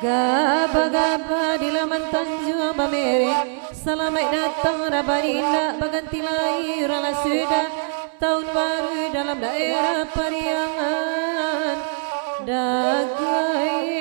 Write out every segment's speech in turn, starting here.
Gaba-gaba di laman Tanjung Bamere, selamat datang Rabarina berganti lahir ala sudah tahun baru dalam daerah Pariangan Dagai.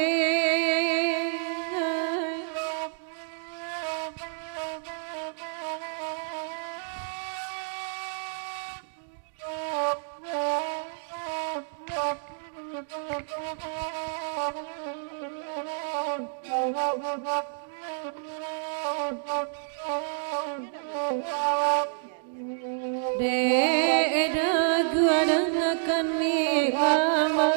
Deda gua dengarkan mama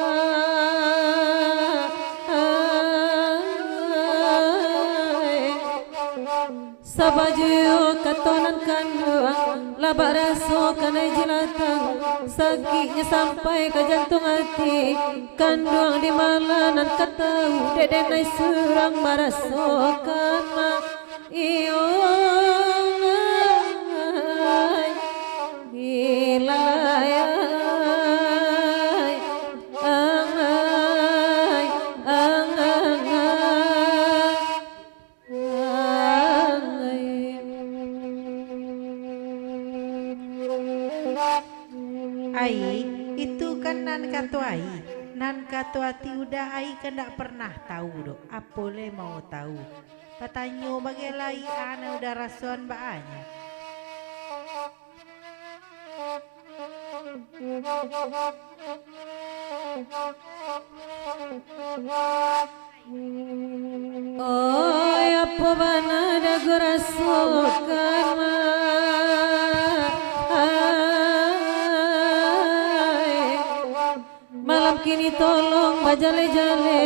sabaju katonan kandua labak raso kana jelatang sakitnya sampai ke jantung hati kanduang di malanan katau dede nai surang marasokan iyo Ai, itu kan nan katu ai, nan katu hati udah ai kan tak pernah tahu dok, apa le mau tahu. Patanyo bagai lai ana udah rasuan baanya. Oh, apa bana ada gerasokan malam kini tolong bajale-jale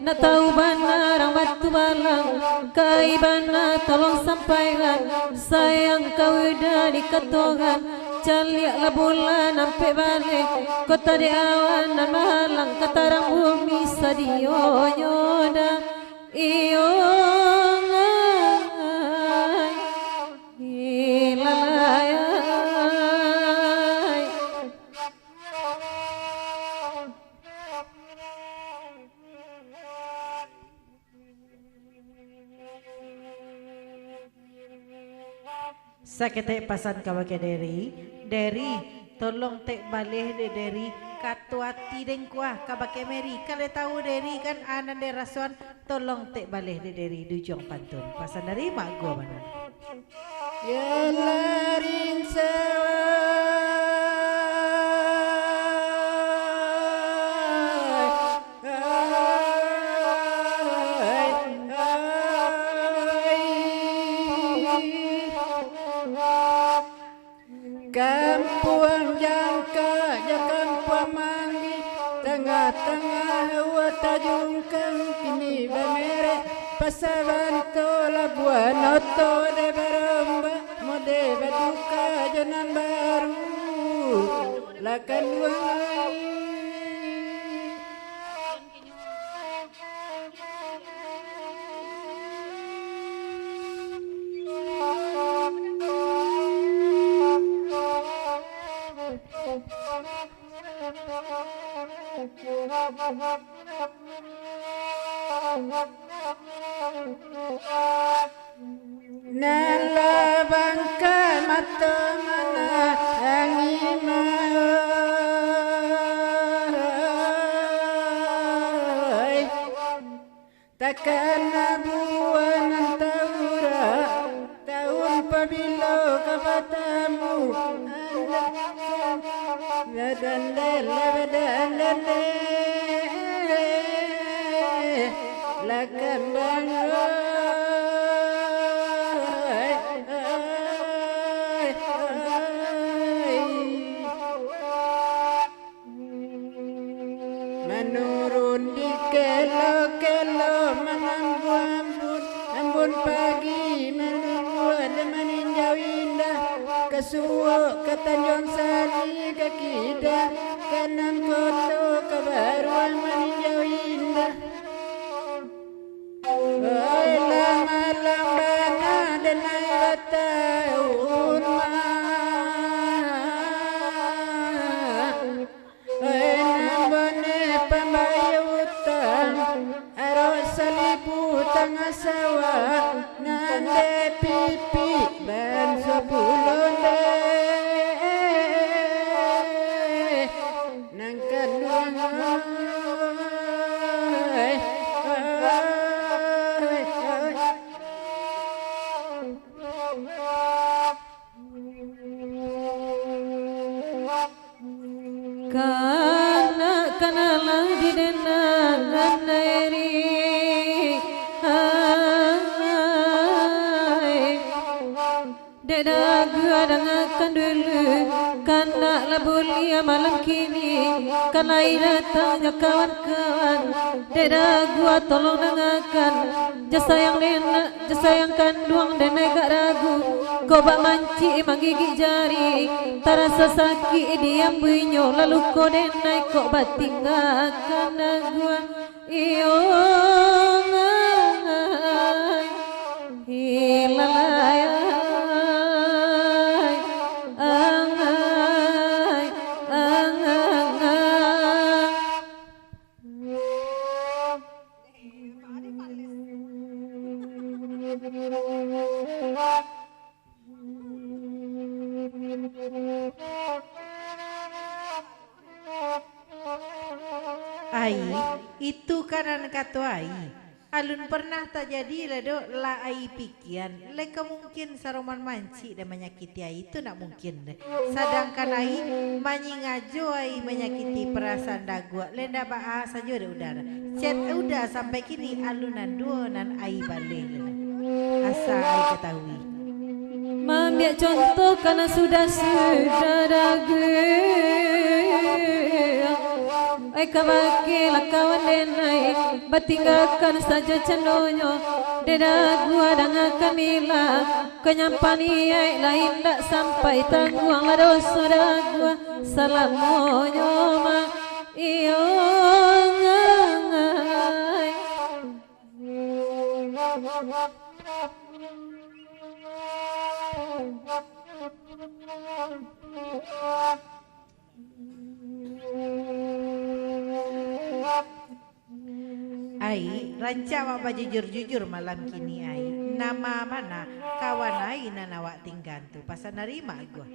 nak tahu banarang batu balang kai bana tolong sampaikan sayang kau udah diketogan caliaklah bulan sampai balik kota di awan dan mahalang katarang bumi sadio nyoda iyo Sakete pasan kawake Deri tolong tek balik de Deri katuati deng kuah kabake Meri kale tahu Deri kan anan de rasuan tolong tek balik de Deri dujong pantun pasan dari mak gua mana ya larin sewa Kampuang jangka jakampuang manggi tengah-tengah wata jungkang kini bamere pasavanto labuan oto de baromba mode baduka janan baru lakan wangai Nala bangka mata mana angima takkan nabuan taura tahun pabilo kabatamu Menurun di kelo-kelo ambun pagi menunggu ada meninjau indah kesuwo ke Tanjung Sari ke Kidal kanan koto ke Baruan meninjau indah. Oi lama-lambana denai watahun asawa nande pipi ban sepulonde nang kaduang kana lang di denan neri Deda gua dengarkan dulu karena labulia malam kini karena datangnya kawan-kawan. Deda gua tolong dengarkan jasa yang nenek jasa yang kandung dan gak ragu. Kau bak manci menggigit jari terasa sakit diam bunyo lalu kau denai kau bak tinggalkan gua iyo hilalaya. Ai, itu kanan katu ai. Alun pernah tak jadi ledo la ai pikian. Leka mungkin saroman manci dan menyakiti ai itu nak mungkin. Sedangkan ai ngajo ai menyakiti perasaan dagua. Lenda ba saja udah udara. Chat udah sampai kini alunan duonan ai balik. Asa ai ketahui. Ambil contoh karena sudah dagu. Kabakilah kawan denai batinggalkan saja cendonya deda gua dengarkan nila kenyampani lain tak sampai tangguang lah dosa gua salamonyo ma iyo ngai Ai, ranca apa jujur-jujur malam kini ai. Nama mana kawan ai nanawak tinggal tu pasal nerima gua.